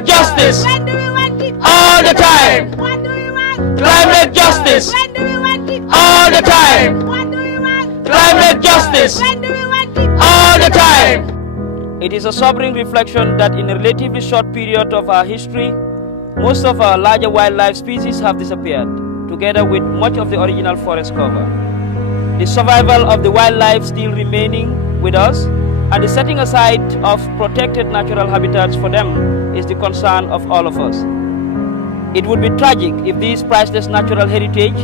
Climate justice. When do we want it? All the time. What do we want? Climate justice. When do we want it? All the time. What do we want? Climate justice. When do we want it? All the time. It is a sobering reflection that in a relatively short period of our history, most of our larger wildlife species have disappeared, together with much of the original forest cover. The survival of the wildlife still remaining with us, and the setting aside of protected natural habitats for them is the concern of all of us. It would be tragic if this priceless natural heritage,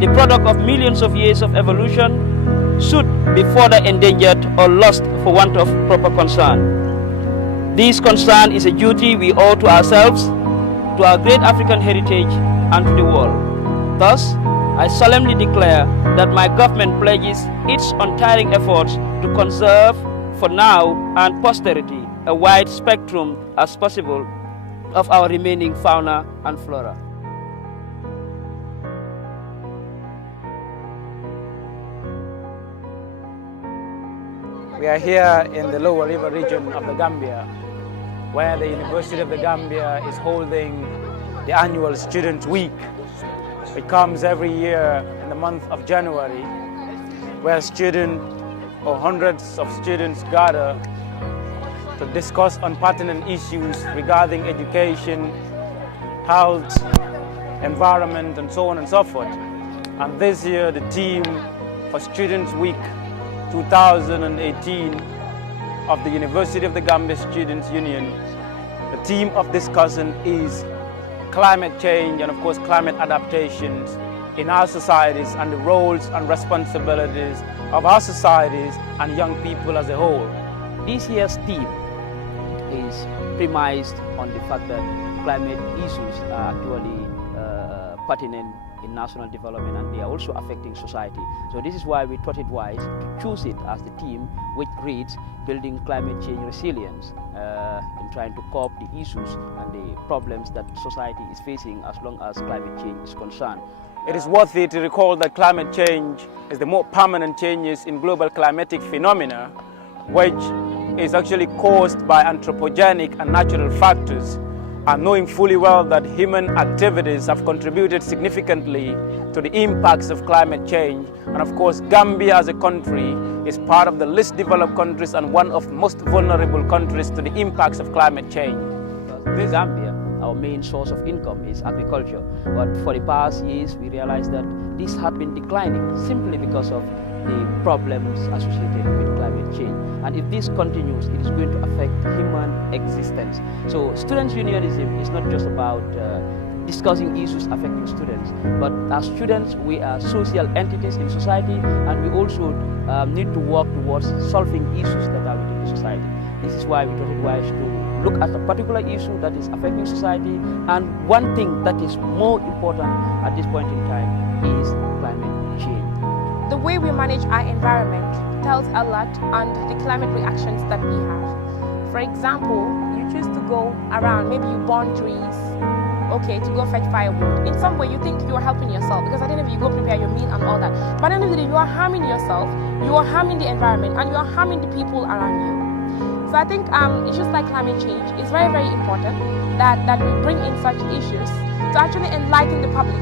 the product of millions of years of evolution, should be further endangered or lost for want of proper concern. This concern is a duty we owe to ourselves, to our great African heritage, and to the world. Thus, I solemnly declare that my government pledges its untiring efforts to conserve, for now and posterity, a wide spectrum as possible of our remaining fauna and flora. We are here in the Lower River region of the Gambia, where the University of the Gambia is holding the annual Student Week. It comes every year in the month of January, where students or hundreds of students gather to discuss on pertinent issues regarding education, health, environment, and so on and so forth. And this year, the theme for Students Week 2018 of the University of the Gambia Students Union, the theme of discussion is climate change and of course climate adaptations in our societies and the roles and responsibilities of our societies and young people as a whole. This year's theme is premised on the fact that climate issues are actually pertinent in national development, and they are also affecting society. So this is why we thought it wise to choose it as the theme, which reads Building Climate Change Resilience, in trying to cope the issues and the problems that society is facing as long as climate change is concerned. It is worthy to recall that climate change is the more permanent changes in global climatic phenomena, which is actually caused by anthropogenic and natural factors, and knowing fully well that human activities have contributed significantly to the impacts of climate change. And of course, Gambia as a country is part of the least developed countries and one of the most vulnerable countries to the impacts of climate change. In Gambia, our main source of income is agriculture. But for the past years, we realized that this had been declining simply because of the problems associated with climate change. And if this continues, it is going to affect human existence. So students' unionism is not just about discussing issues affecting students, but as students, we are social entities in society, and we also need to work towards solving issues that are within the society. This is why we thought it wise to look at a particular issue that is affecting society, and one thing that is more important at this point in time is climate change. The way we manage our environment tells a lot on the climate reactions that we have. For example, you choose to go around, maybe you burn trees, okay, to go fetch firewood. In some way, you think you are helping yourself, because at the end of it, you go prepare your meal and all that. But at the end of the day, you are harming yourself, you are harming the environment, and you are harming the people around you. So I think issues like climate change is very, very important that we bring in such issues to actually enlighten the public,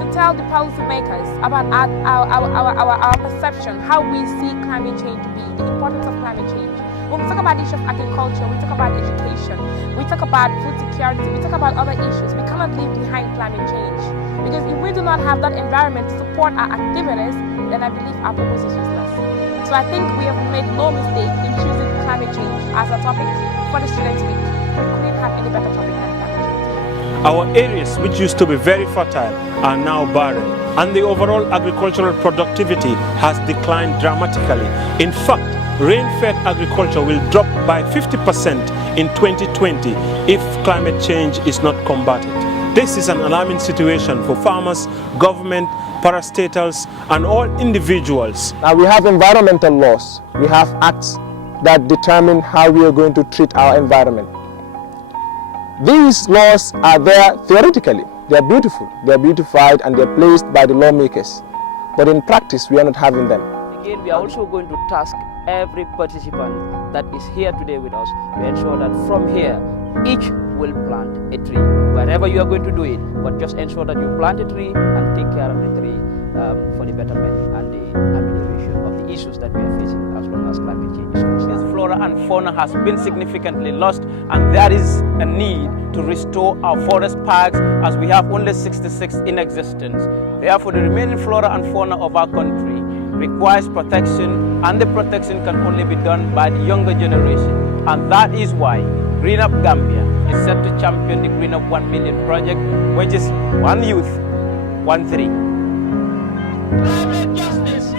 to tell the policymakers about our perception, how we see climate change to be, the importance of climate change. When we talk about the issue of agriculture, we talk about education, we talk about food security, we talk about other issues. We cannot leave behind climate change, because if we do not have that environment to support our activities, then I believe our purpose is useless. So I think we have made no mistake in choosing climate change as a topic for the Students' Week. We couldn't have any better topic than climate change. Our areas, which used to be very fertile, are now barren, and the overall agricultural productivity has declined dramatically. In fact, rain-fed agriculture will drop by 50% in 2020 if climate change is not combated. This is an alarming situation for farmers, government, parastatals, and all individuals. Now we have environmental laws. We have acts that determine how we are going to treat our environment. These laws are there theoretically. They are beautiful, they are beautified, and they are placed by the lawmakers. But in practice, we are not having them. Again, we are also going to task every participant that is here today with us to ensure that from here, each will plant a tree. Wherever you are going to do it, but just ensure that you plant a tree and take care of the tree for the betterment and the amelioration of the issues that we are facing as long as climate change is concerned. This flora and fauna has been significantly lost, and there is a need to restore our forest parks, as we have only 66 in existence. Therefore, the remaining flora and fauna of our country requires protection, and the protection can only be done by the younger generation. And that is why Greenup Gambia is set to champion the Greenup 1 Million project, which is one youth, one tree. Climate justice.